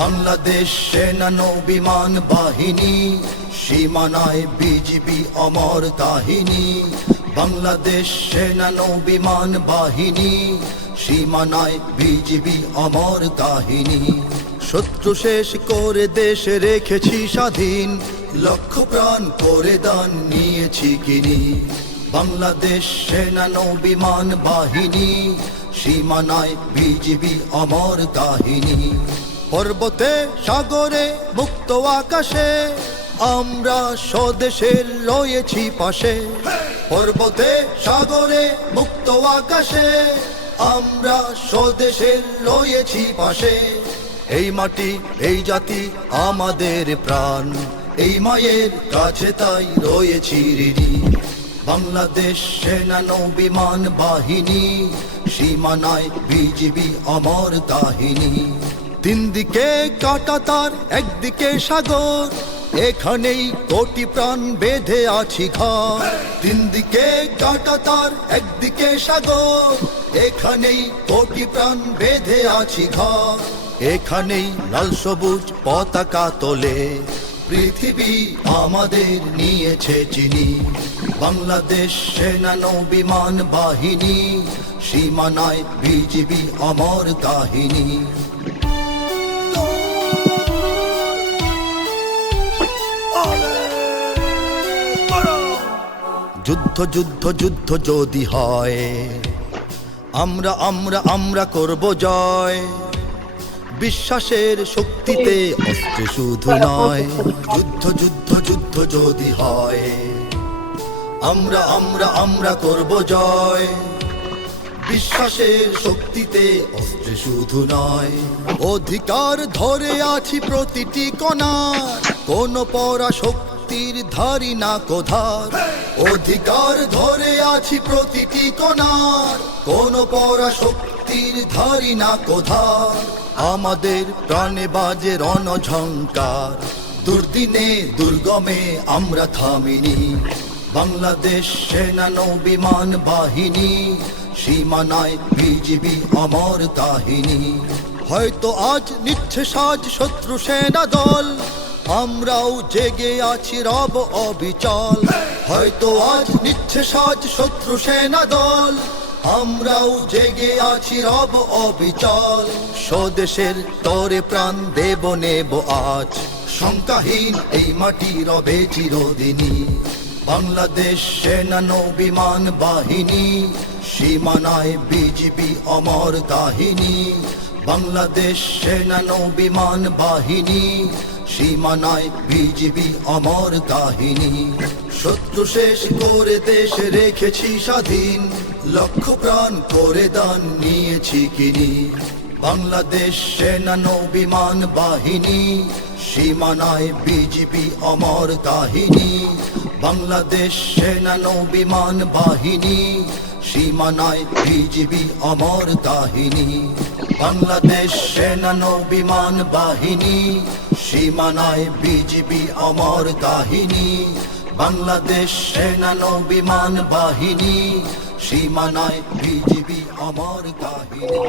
বাংলাদেশ সেনা নৌ বিমান বাহিনী, সীমানায় বিজিবি অমর কাহিনী। বাংলাদেশ সেনা নৌ বিমান বাহিনী, সীমানায় বিজিবি অমর কাহিনী। শত্রু শেষ করে দেশ রেখেছি স্বাধীন, লক্ষ প্রাণ করে দান নিয়েছি কিনি। বাংলাদেশ সেনা নৌ বিমান বাহিনী, সীমানায় বিজিবি অমর কাহিনী। পর্বতে সাগরে মুক্ত আকাশে আমরা স্বদেশের রয়েছি পাশে। পর্বতে সাগরে মুক্ত আকাশে আমরা স্বদেশের রয়েছি পাশে। এই মাটি এই জাতি আমাদের প্রাণ, এই মায়ের কাছে তাই রয়েছি ঋণী। বাংলাদেশ সেনা নৌ বিমান বাহিনী, সীমানায় বিজিবি অমর কাহিনী। তিন দিকে কাঁটা তার, একদিকে সাগর, এখানেই কোটি প্রাণ বেঁধে আছি ঘর। তিন দিকে কাঁটা তার, একদিকে সাগর, এখানেই কোটি প্রাণ বেঁধে আছি ঘর। এখানেই লাল সবুজ পতাকা তোলে পৃথিবী আমাদের নিয়েছে চিনি। বাংলাদেশ সেনা নৌ বিমান বাহিনী, সীমানায় বিজিবি অমর কাহিনী। যুদ্ধ যুদ্ধ যুদ্ধ যদি হয়, আমরা আমরা আমরা করব জয়। বিশ্বাসের শক্তিতে অস্ত্র শুধু নয়। যুদ্ধ যুদ্ধ যুদ্ধ যদি হয়, আমরা আমরা আমরা করব জয়। বিশ্বাসের শক্তিতে অস্ত্র শুধু নয়। অধিকার ধরে আছি প্রতিটি কণার, কোন পরাশক্তির ধারি না কোধার। অধিকার ধরে আছি প্রতিটি কণার, কোন পরাশক্তির ধারি না কোধার। আমাদের প্রাণে বাজে রণঝঙ্কার, দুর্দিনে দুর্গমে আমরা থামিনি। বাংলাদেশ সেনা নৌ বিমান বাহিনী, সীমানায় বিজিবি অমর কাহিনী। হয়তো আজ নিচ্ছে সাজ শত্রু সেনা দল, আমরাও জেগে আছি রব অবিচল। হয়তো আজ নিচ্ছে সাজ শত্রু সেনা দল, আমরাও জেগে আছি রব অবিচল। স্বদেশের তরে প্রাণ দেব নেব আজ, শঙ্কাহীন এই মাটি রবে চিরদিনী। বাংলাদেশ সেনা নৌ বিমান বাহিনী, সীমানায় বিজিবি অমর কাহিনী। বাংলাদেশ সেনা নৌ বিমান বাহিনী, সীমানায় বিজিবি অমর কাহিনী। শত্রু শেষ করে দেশ রেখেছি স্বাধীন, লক্ষ প্রাণ করে দান নিয়েছি কিনি। বাংলাদেশ সেনা নৌ বিমান বাহিনী, সীমানায় বিজিবি অমর কাহিনী। বাংলাদেশ সেনা নৌ বিমান বাহিনী, সীমানায় বিজিবি অমর কাহিনী। বাংলাদেশ সেনা নৌ বিমান বাহিনী, সীমানায় বিজিবি অমর কাহিনী। বাংলাদেশ সেনা নৌ বিমান বাহিনী, সীমানায় বিজিবি অমর কাহিনী।